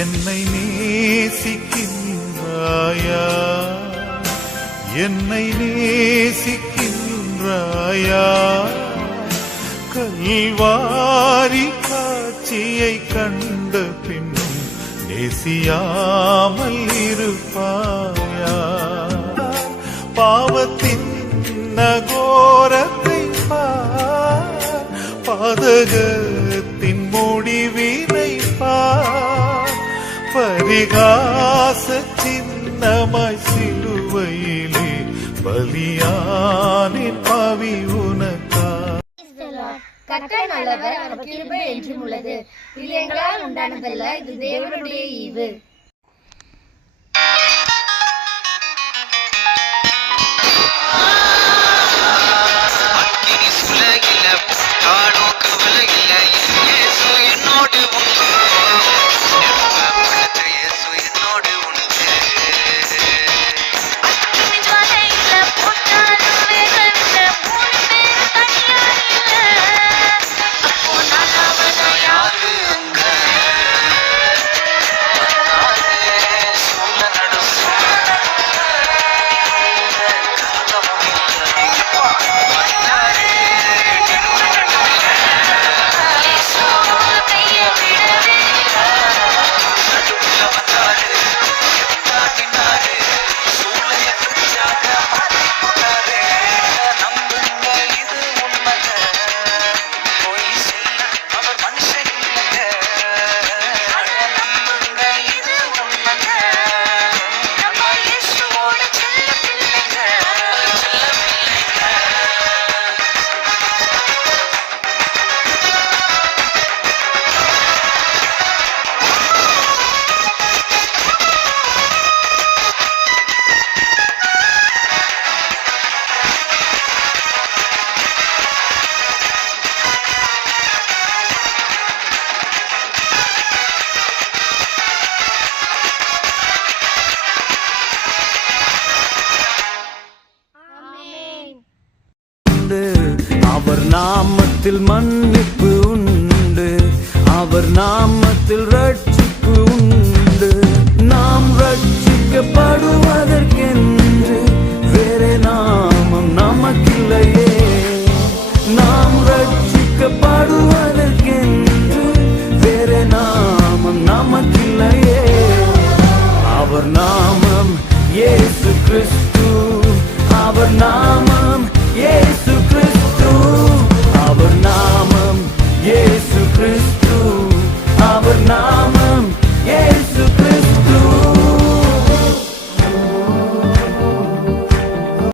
என்னை நேசிக்கின்றாயா? என்னை நேசிக்கின்றாயா? கல்வாரி காட்சியை கண்ட பின்னும் நேசியாமல் இருப்பாயா? பாவத்தின் நகோரத்தை பாதகர் பரிகாச சின்னமாய் சிலுவையிலே பலியானின் பவி உனக்கா. கர்த்தர் நல்லவர் அவர் கிருபை என்றும் உள்ளது. இது எங்களால் உண்டானதல்ல இது தேவனுடைய ஈவு. நாமத்தில் மன்னிப்பு உண்டு. அவர் நாமத்தில் ரட்சிப்பு உண்டு. நாம் ரட்சிக்கப்படுவதற்கென்று வேறு நாமம் நமக்கில்லையே. நாம் ரட்சிக்கப்படுவதற்கென்று வேறு நாமம் நமக்கில்லையே. அவர் நாமம் ஏசு கிறிஸ்து. அவர் நாமம்